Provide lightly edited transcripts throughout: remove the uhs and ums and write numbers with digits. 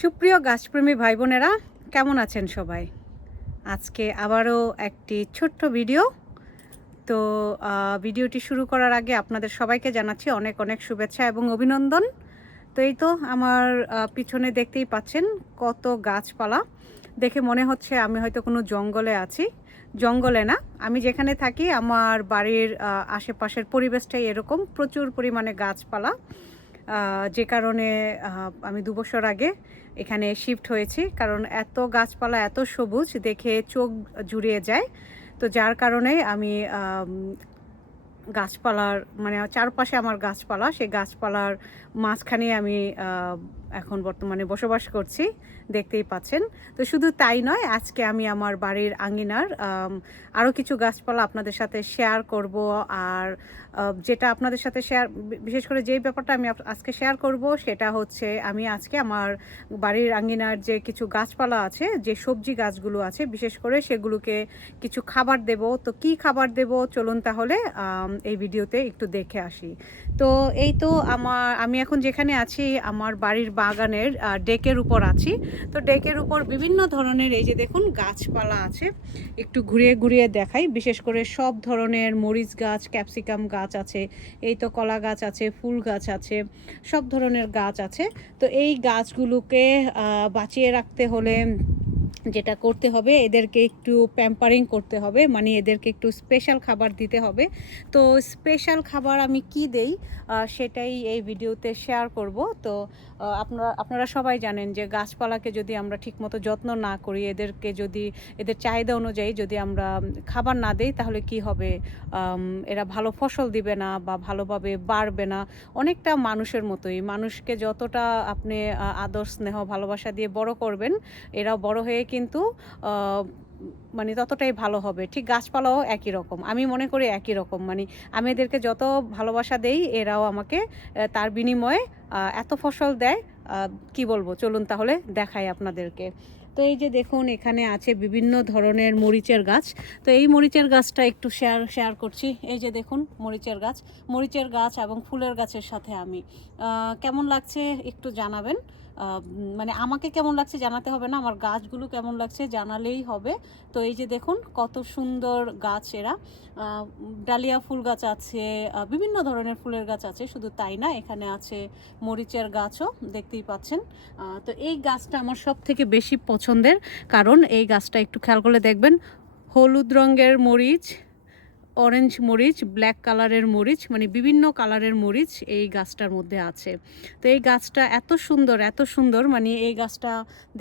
সুপ্রিয় গাছপ্রেমী ভাই বোনেরা, কেমন আছেন সবাই? আজকে আবারও একটি ছোট্ট ভিডিও। তো ভিডিওটি শুরু করার আগে আপনাদের সবাইকে জানাচ্ছি অনেক অনেক শুভেচ্ছা এবং অভিনন্দন। তো এই তো আমার পিছনে দেখতেই পাচ্ছেন কত গাছপালা। দেখে মনে হচ্ছে আমি হয়তো কোনো জঙ্গলে আছি। জঙ্গলে না, আমি যেখানে থাকি আমার বাড়ির আশেপাশের পরিবেশটাই এরকম, প্রচুর পরিমাণে গাছপালা। যে কারণে আমি ২ বছর আগে এখানে শিফট হয়েছি, কারণ এত গাছপালা এত সবুজ দেখে চোখ জুড়িয়ে যায়। তো যার কারণে আমি গাছপালার মানে চারপাশে আমার গাছপালা, সেই গাছপালার মাঝখানে আমি এখন বর্তমানে বসবাস করছি, দেখতেই পাচ্ছেন। তো শুধু তাই নয়, আজকে আমি আমার বাড়ির আঙিনার আরও কিছু গাছপালা আপনাদের সাথে শেয়ার করব। আর যেটা আপনাদের সাথে শেয়ার, বিশেষ করে যেই ব্যাপারটা আমি আজকে শেয়ার করব সেটা হচ্ছে, আমি আজকে আমার বাড়ির আঙিনার যে কিছু গাছপালা আছে, যে সবজি গাছগুলো আছে বিশেষ করে, সেগুলোকে কিছু খাবার দেব। তো কি খাবার দেব চলুন তাহলে এই ভিডিওতে একটু দেখে আসি। তো এই তো আমি এখন যেখানে আছি আমার বাড়ির বাগানের ডেকের উপর আছি। তো ডেকের উপর বিভিন্ন ধরনের এই যে দেখুন গাছপালা আছে, একটু ঘুরিয়ে ঘুরিয়ে দেখাই। বিশেষ করে সব ধরনের মরিচ গাছ, ক্যাপসিকাম গাছ আছে, এই তো কলা গাছ আছে, ফুল গাছ আছে, সব ধরনের গাছ আছে। তো এই গাছগুলোকে বাঁচিয়ে রাখতে হলে যেটা করতে হবে, এদেরকে একটু প্যাম্পারিং করতে হবে, মানে এদেরকে একটু স্পেশাল খাবার দিতে হবে। তো স্পেশাল খাবার আমি কি দেই সেটাই এই ভিডিওতে শেয়ার করব। তো আপনারা সবাই জানেন যে গাছপালাকে যদি আমরা ঠিকমতো যত্ন না করি, এদেরকে যদি এদের চাহিদা অনুযায়ী যদি আমরা খাবার না দেই তাহলে কি হবে, এরা ভালো ফসল দিবে না বা ভালোভাবে বাড়বে না। অনেকটা মানুষের মতোই, মানুষকে যতটা আপনি আদর স্নেহ ভালোবাসা দিয়ে বড় করবেন, এরাও বড় হয়ে কিন্তু মানে ততটাই ভালো হবে। ঠিক গাছপালাও একই রকম, আমি মনে করি একই রকম। মানে আমি এদেরকে যত ভালোবাসা দেই, এরাও আমাকে তার বিনিময়ে এত ফসল দেয়। কি বলবো, চলুন তাহলে দেখাই আপনাদেরকে। তো এই যে দেখুন এখানে আছে বিভিন্ন ধরনের মরিচের গাছ। তো এই মরিচের গাছটা একটু শেয়ার করছি। এই যে দেখুন মরিচের গাছ এবং ফুলের গাছের সাথে আমি কেমন লাগছে একটু জানাবেন। মানে আমাকে কেমন লাগছে জানাতে হবে না, আমার গাছগুলো কেমন লাগছে জানালেই হবে। তো এই যে দেখুন কত সুন্দর গাছ এরা। ডালিয়া ফুল গাছ আছে, বিভিন্ন ধরনের ফুলের গাছ আছে, শুধু তাই না এখানে আছে মরিচের গাছও, দেখতেই পাচ্ছেন। তো এই গাছটা আমার সব থেকে বেশি পছন্দের, কারণ এই গাছটা একটু খেয়াল করলে দেখবেন হলুদ রঙের মরিচ, অরেঞ্জ মরিচ, ব্ল্যাক কালারের মরিচ, মানে বিভিন্ন কালারের মরিচ এই গাছটার মধ্যে আছে। তো এই গাছটা এত সুন্দর, মানে এই গাছটা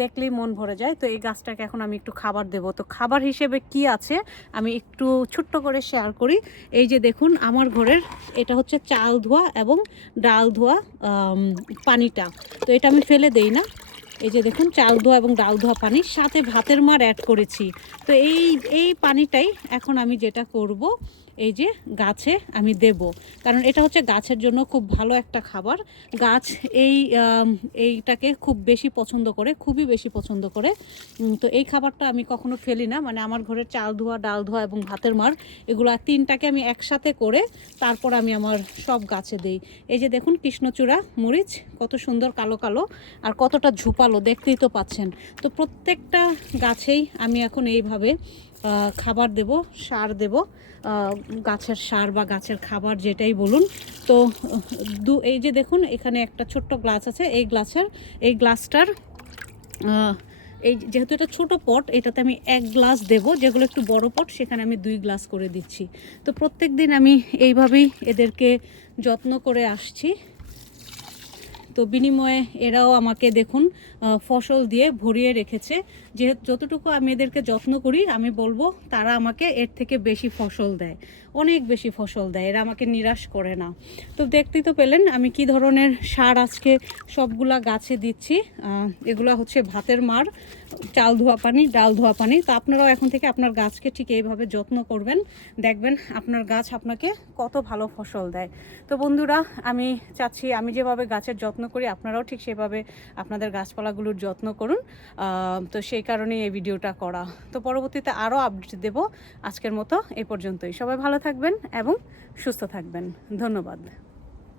দেখলেই মন ভরে যায়। তো এই গাছটাকে এখন আমি একটু খাবার দেব। তো খাবার হিসেবে কি আছে আমি একটু ছোট্ট করে শেয়ার করি। এই যে দেখুন আমার ঘরের এটা হচ্ছে চাল ধোয়া এবং ডাল ধোয়া পানিটা। তো এটা আমি ফেলে দেই না। এই যে দেখুন চাল ধোয়া এবং ডাল ধোয়া পানির সাথে ভাতের মাড় অ্যাড করেছি। তো এই পানিটাই এখন আমি যেটা করব, এই যে গাছে আমি দেব, কারণ এটা হচ্ছে গাছের জন্য খুব ভালো একটা খাবার। গাছ এইটাকে খুব বেশি পছন্দ করে, খুবই বেশি পছন্দ করে। তো এই খাবারটা আমি কখনো ফেলি না। মানে আমার ঘরের চাল ধোয়া, ডাল ধোয়া এবং ভাতের মাড়, এগুলো তিনটাকে আমি একসাথে করে তারপর আমি আমার সব গাছে দিই। এই যে দেখুন কৃষ্ণচূড়া মরিচ কত সুন্দর কালো কালো আর কতটা ঝুপালো, দেখতেই তো পাচ্ছেন। তো প্রত্যেকটা গাছেই আমি এখন এইভাবে খাবার দেব, সার দেব, গাছের সার বা গাছের খাবার যেটাই বলুন। তো এই যে দেখুন এখানে একটা ছোট্ট গ্লাস আছে, এই গ্লাসটার এই যেহেতু এটা ছোট পট, এটাতে আমি 1 গ্লাস দেব, যেগুলো একটু বড় পট সেখানে আমি 2 গ্লাস করে দিচ্ছি। তো প্রত্যেক দিন আমি এইভাবেই এদেরকে যত্ন করে আসছি। তো বিনিময়ে এরাও আমাকে দেখুন ফসল দিয়ে ভরিয়ে রেখেছে। যতটুকু আমি এদেরকে যত্ন করি, আমি বলবো তারা আমাকে এর থেকে বেশি ফসল দেয়, অনেক বেশি ফসল দেয়, এরা আমাকে নিরাশ করে না। তো দেখতেই তো পেলেন আমি কি ধরনের সার আজকে সবগুলা গাছে দিচ্ছি। এগুলা হচ্ছে ভাতের মাড়, চাল ধোয়া পানি, ডাল ধোয়া পানি। তো আপনারাও এখন থেকে আপনার গাছকে ঠিক এইভাবে যত্ন করবেন, দেখবেন আপনার গাছ আপনাকে কত ভালো ফসল দেয়। তো বন্ধুরা, আমি চাচ্ছি আমি যেভাবে গাছের যত্ন করি আপনারাও ঠিক সেভাবে আপনাদের গাছপালাগুলোর যত্ন করুন। তো সেই কারণেই এই ভিডিওটা করা। তো পরবর্তীতে আরও আপডেট দেব। আজকের মতো এ পর্যন্তই। সবাই ভালো থাকবেন এবং সুস্থ থাকবেন। ধন্যবাদ।